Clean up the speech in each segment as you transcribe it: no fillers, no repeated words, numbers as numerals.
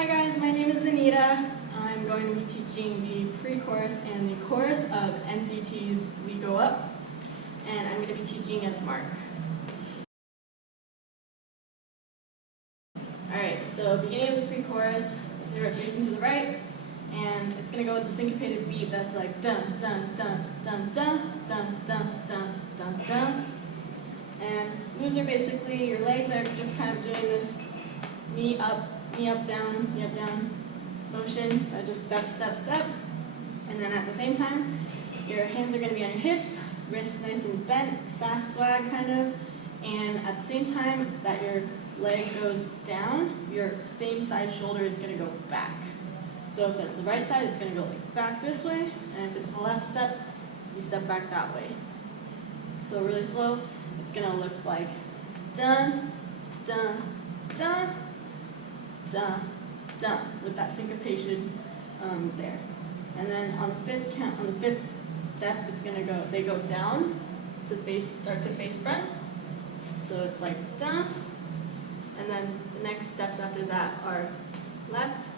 Hi guys, my name is Anita. I'm going to be teaching the pre-chorus and the chorus of NCT's We Go Up, and I'm going to be teaching as Mark. Alright, so beginning of the pre-chorus, you're facing to the right, and it's going to go with the syncopated beat that's like dun dun dun dun dun dun dun dun dun dun. And moves are basically, your legs are just kind of doing this knee up, down motion, just step, step, step. And then at the same time, your hands are going to be on your hips, wrists nice and bent, sass swag kind of. And at the same time that your leg goes down, your same side shoulder is going to go back. So if it's the right side, it's going to go like back this way, and if it's the left step, you step back that way. So really slow, it's going to look like dun, dun, dun, dun, dun, with that syncopation there. And then on the fifth count, on the fifth step, it's going to go, they go down to start to face front. So it's like dun, and then the next steps after that are left,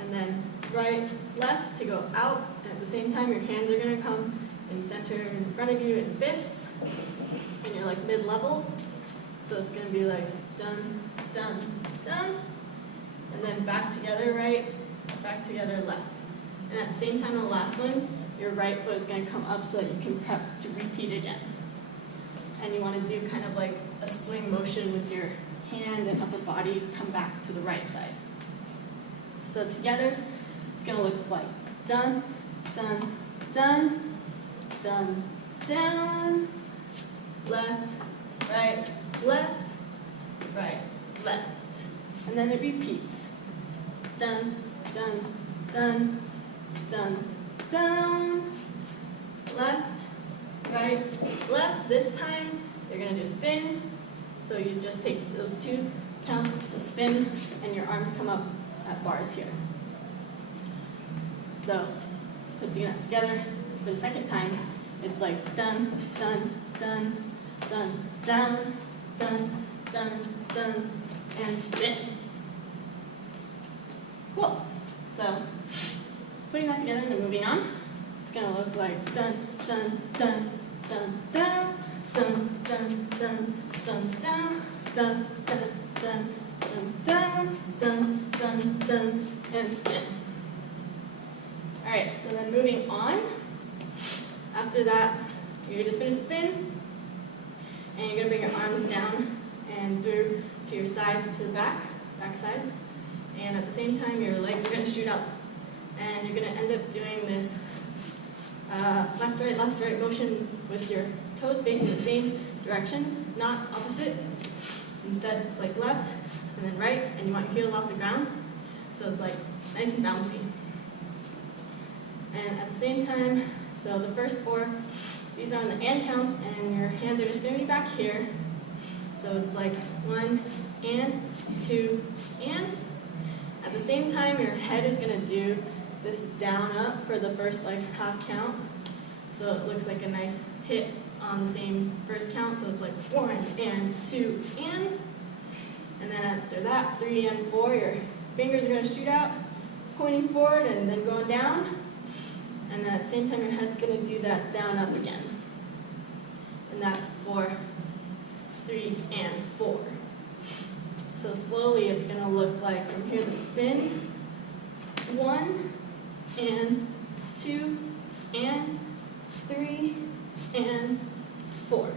and then right, left to go out. And at the same time, your hands are going to come and center in front of you in fists, and you're like mid-level. So it's going to be like dun, dun, dun, and then back together right, back together left. And at the same time on the last one, your right foot is going to come up so that you can prep to repeat again. And you want to do kind of like a swing motion with your hand and upper body to come back to the right side. So together, it's going to look like dun, dun, dun, dun, down, left, right, left, left. And then it repeats. Dun, dun, dun, dun, down, left, right, left. This time, you're going to do a spin. So you just take those two counts to spin, and your arms come up at bars here. So putting that together for the second time, it's like dun, dun, dun, dun, down, dun, dun, dun, and spin. Cool. So putting that together and then moving on, it's going to look like dun, dun, dun, dun, down, dun, dun, dun, dun, down, dun, dun, dun, dun, down, dun, dun, dun, and spin. Alright, so then moving on, after that, you're just finish the spin, and you're going to bring your arms down and through to your side, to the back sides. And at the same time, your legs are going to shoot up. And you're going to end up doing this left, right motion with your toes facing the same directions, not opposite. Instead, it's like left and then right, and you want your heels off the ground. So it's like nice and bouncy. And at the same time, so the first four, these are on the and counts, and your hands are just going to be back here. So it's like 1 and 2 and. At the same time, your head is going to do this down up for the first like half count. So it looks like a nice hit on the same first count. So it's like 1 and 2 and. And then after that, 3 and 4, your fingers are going to shoot out, pointing forward and then going down. And then at the same time, your head's going to do that down up again. And that's for 3 and 4. So slowly it's going to look like from here the spin, 1 and 2 and 3 and 4.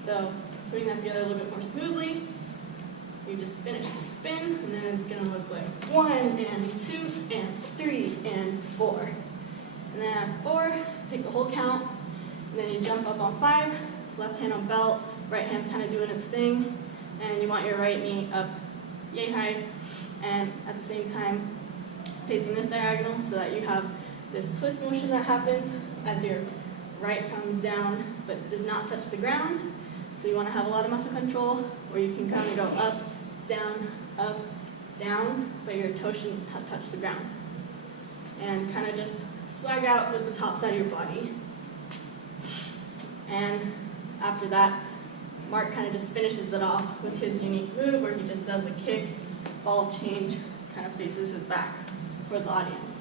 So putting that together a little bit more smoothly, you just finish the spin, and then it's going to look like 1 and 2 and 3 and 4. And then at 4, take the whole count, and then you jump up on 5, left hand on belt, right hand's kind of doing its thing, and you want your right knee up yay high, and at the same time facing this diagonal so that you have this twist motion that happens as your right comes down but does not touch the ground. So you want to have a lot of muscle control, where you can kind of go up, down, but your toe shouldn't touch the ground. And kind of just swag out with the top side of your body. And after that, Mark kind of just finishes it off with his unique move where he just does a kick ball change kind of faces his back towards the audience.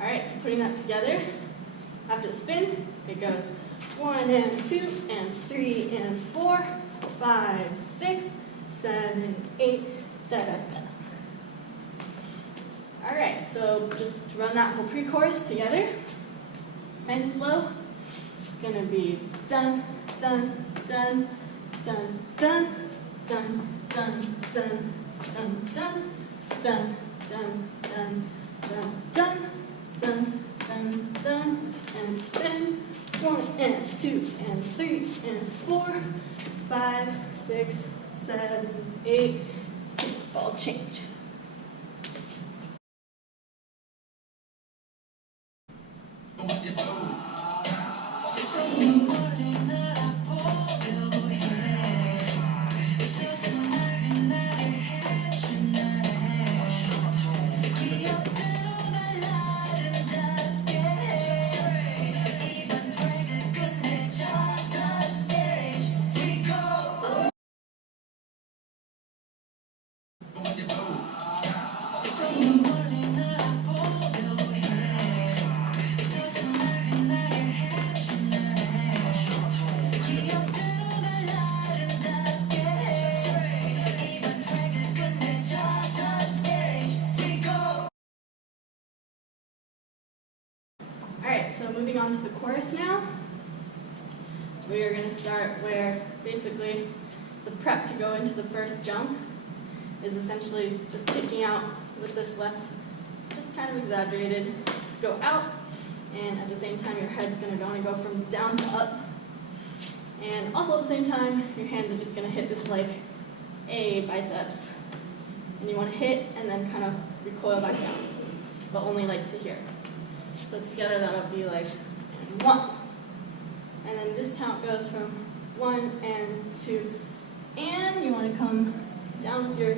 All right, so putting that together, after the spin, it goes 1 and 2 and 3 and 4, 5, 6, 7, 8, da da da. All right, so just run that whole pre-chorus together, nice and slow. It's gonna be dun dun dun dun dun dun dun dun dun dun dun dun dun dun dun dun dun dun and spin 1 and 2 and 3 and 4, 5, 6, 7, 8, ball change. Alright, so moving on to the chorus now. We are going to start where basically the prep to go into the first jump is essentially just kicking out with this left, just kind of exaggerated, to go out, and at the same time your head's going to go from down to up. And also at the same time, your hands are just going to hit this like A biceps. And you want to hit and then kind of recoil back down, but only like to here. So together that'll be like, and 1. And then this count goes from 1 and 2. And you want to come down with your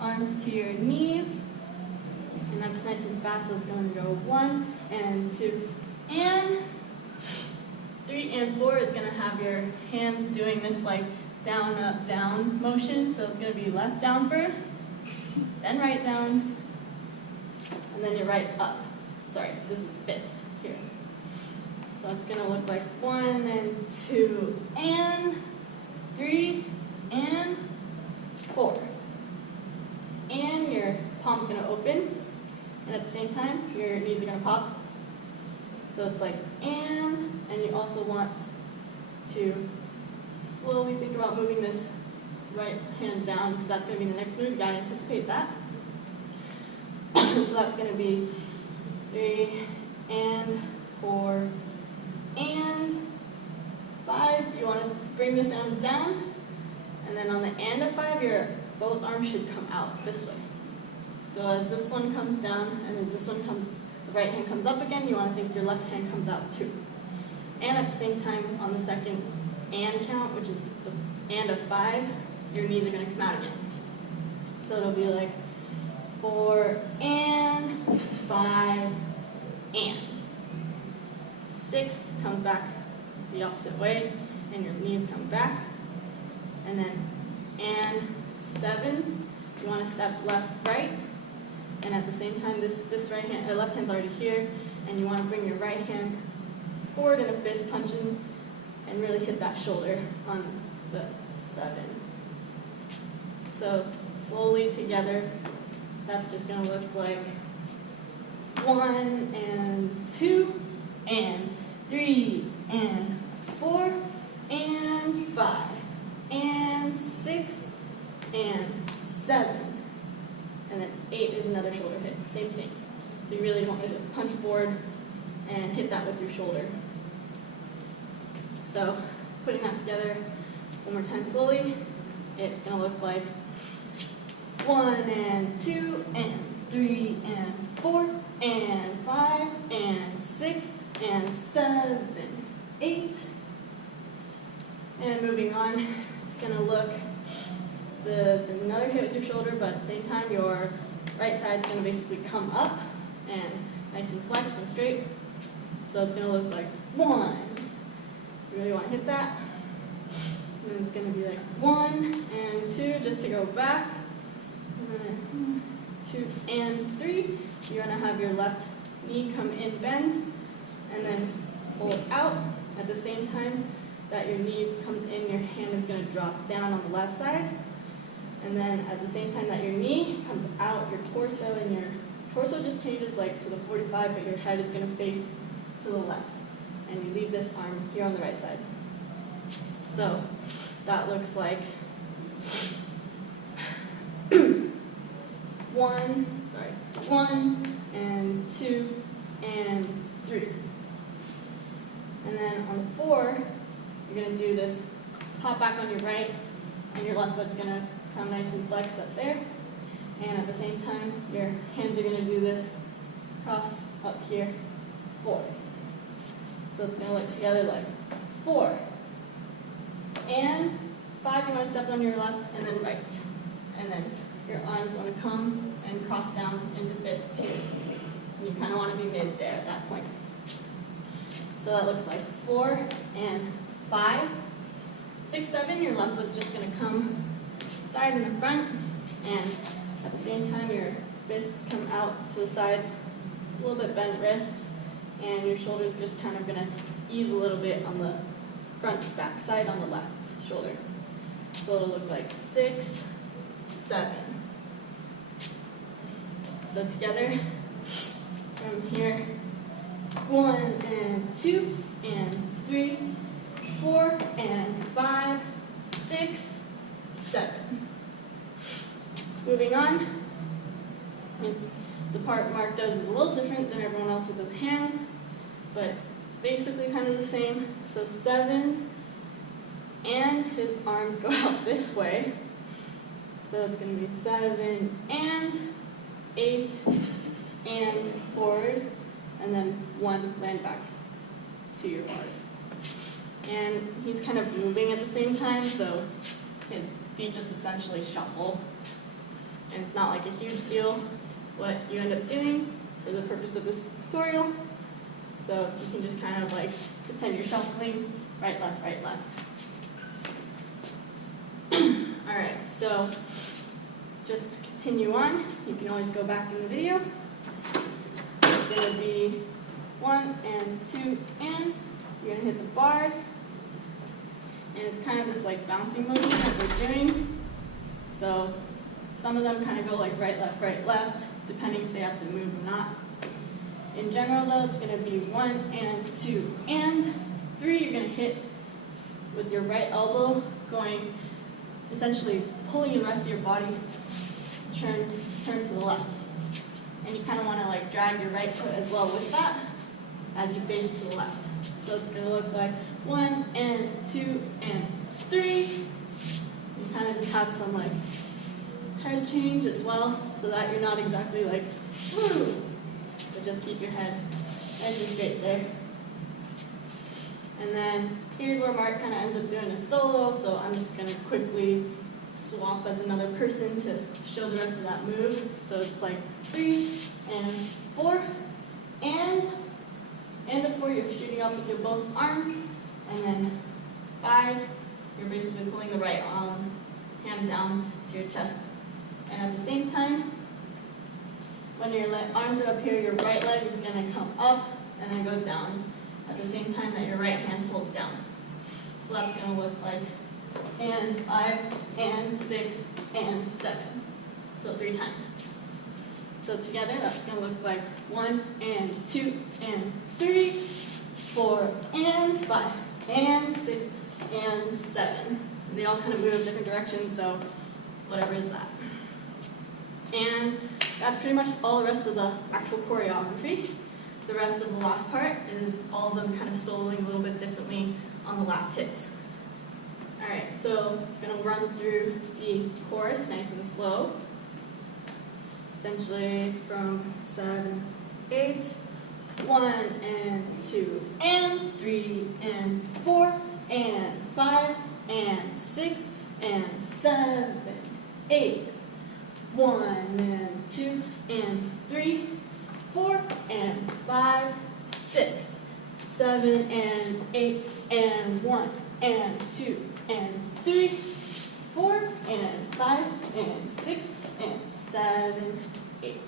arms to your knees. And that's nice and fast, so it's going to go 1 and 2. And 3 and 4 is going to have your hands doing this like down, up, down motion. So it's going to be left down first, then right down, and then your right's up. Sorry, this is fist here. So it's going to look like 1 and 2 and 3 and 4. And your palm's going to open, and at the same time, your knees are going to pop. So it's like and you also want to slowly think about moving this right hand down, because that's going to be the next move. You got to anticipate that. So that's going to be 3 and 4 and 5. You want to bring this arm down, and then on the end of 5, your both arms should come out this way. So as this one comes down, and as this one comes, the right hand comes up again, you want to think your left hand comes out too. And at the same time, on the second and count, which is the and of 5, your knees are going to come out again. So it'll be like 4 and 5 and 6 comes back the opposite way, and your knees come back. And then and 7, you want to step left, right, and at the same time this right hand, left hand's already here, and you want to bring your right hand forward in a fist punch and really hit that shoulder on the 7. So slowly together, that's just going to look like 1 and 2 and 3 and 4 and 5 and 6 and 7. And then 8 is another shoulder hit, same thing. So you really want to just punch forward and hit that with your shoulder. So putting that together one more time slowly, it's going to look like 1 and 2 and 3 and 4 and 5 and 6 and 7, 8. And moving on, it's going to look another hit with your shoulder, but at the same time your right side's going to basically come up and nice and flex and straight. So it's going to look like 1. You really want to hit that. And then it's going to be like 1 and 2 just to go back. 1, 2, and 3. You're going to have your left knee come in, bend, and then pull it out. At the same time that your knee comes in, your hand is going to drop down on the left side. And then at the same time that your knee comes out, your torso just changes like to the 45, but your head is going to face to the left. And you leave this arm here on the right side. So that looks like 1 and 2 and 3. And then on the 4, you're going to do this hop back on your right, and your left foot's going to come nice and flexed up there. And at the same time, your hands are going to do this cross up here, 4. So it's going to look together like 4. And 5, you want to step on your left and then right. And then your arms want to come and cross down into fists here. And you kind of want to be mid there at that point. So that looks like 4 and 5. 6, 7, your left foot's just going to come side and in front. And at the same time, your fists come out to the sides, a little bit bent wrist. And your shoulders just kind of going to ease a little bit on the front back side on the left shoulder. So it'll look like 6, 7. So together, from here, 1 and 2 and 3, 4 and 5, 6, 7. Moving on, the part Mark does is a little different than everyone else with his hands, but basically kind of the same. So 7, and his arms go out this way. So it's going to be 7 and 8 and forward, and then 1 land back to your bars. And he's kind of moving at the same time, so his feet just essentially shuffle. And it's not like a huge deal what you end up doing for the purpose of this tutorial. So you can just kind of like pretend you're shuffling right, left. Alright, so just to continue on, you can always go back in the video. It's going to be 1 and 2 and you're going to hit the bars. And it's kind of this like bouncing motion that we're doing. So some of them kind of go like right, left, depending if they have to move or not. In general though, it's going to be 1 and 2 and 3. You're going to hit with your right elbow going, essentially pulling the rest of your body to turn to the left. And you kind of want to like drag your right foot as well with that as you face to the left. So it's going to look like 1 and 2 and 3. You kind of just have some like head change as well, so that you're not exactly like, woo, but just keep your head nice and straight there. And then here's where Mark kind of ends up doing a solo, so I'm just going to quickly swap as another person to show the rest of that move. So it's like 3 and 4, and before you're shooting up with your both arms, and then 5, you're basically pulling the right hand down to your chest. And at the same time, when your arms are up here, your right leg is going to come up and then go down at the same time that your right hand pulls down. So that's going to look like and 5 and 6 and 7. So 3 times. So together, that's going to look like 1 and 2 and 3, 4 and 5 and 6 and 7. And they all kind of move different directions, so whatever is that. And that's pretty much all the rest of the actual choreography. The rest of the last part is all of them kind of soloing a little bit differently on the last hits. Alright, so I'm going to run through the chorus nice and slow. Essentially from 7, 8, 1 and 2 and 3 and 4 and 5 and 6 and 7, 8, 1 and 2 and 3, 4 and 5, 6, 7 and 8 and 1 and 2 and 3, 4 and 5 and 6 and 7, 8.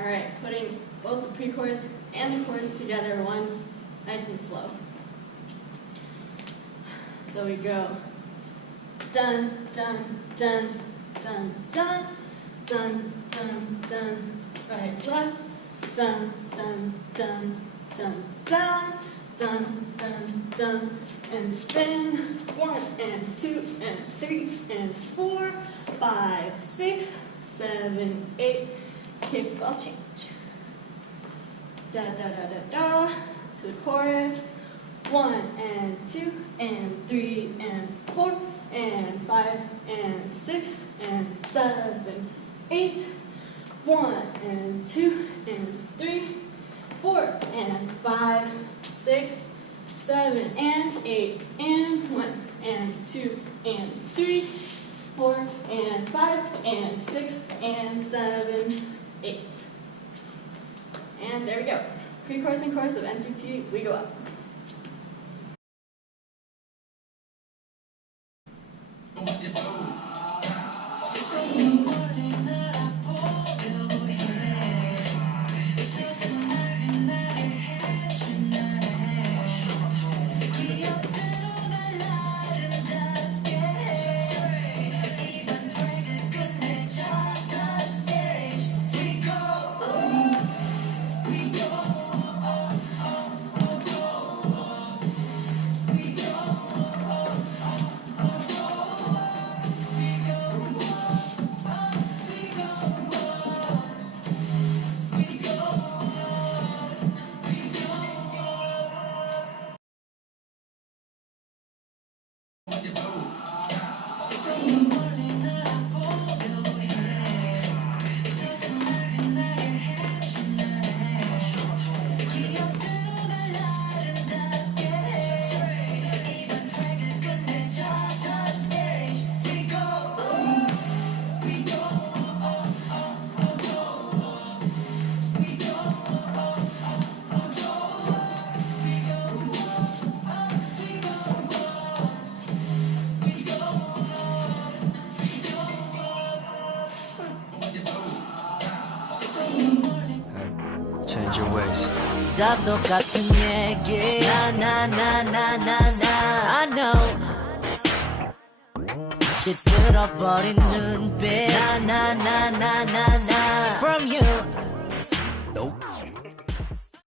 Alright, putting both the pre-chorus and the chorus together once, nice and slow. So we go dun, dun, dun, dun, dun, dun, dun, dun, right, left, dun, dun, dun, dun, down, dun, dun, dun, and spin, 1 and 2 and 3 and 4, 5, 6, 7, 8, kick ball change. Da da da da da, to the chorus, 1 and 2 and 3 and 4 and 5 and 6 and 7, 8, 1 and 2 and 3, 4 and 5, 6, 7 and 8 and 1 and 2 and 3, 4 and 5 and 6 and 7, 8. And there we go. Pre-chorus and chorus of NCT, we go up. Change your ways. 다 똑같은 얘기 I know 시들어버린 눈빛 From you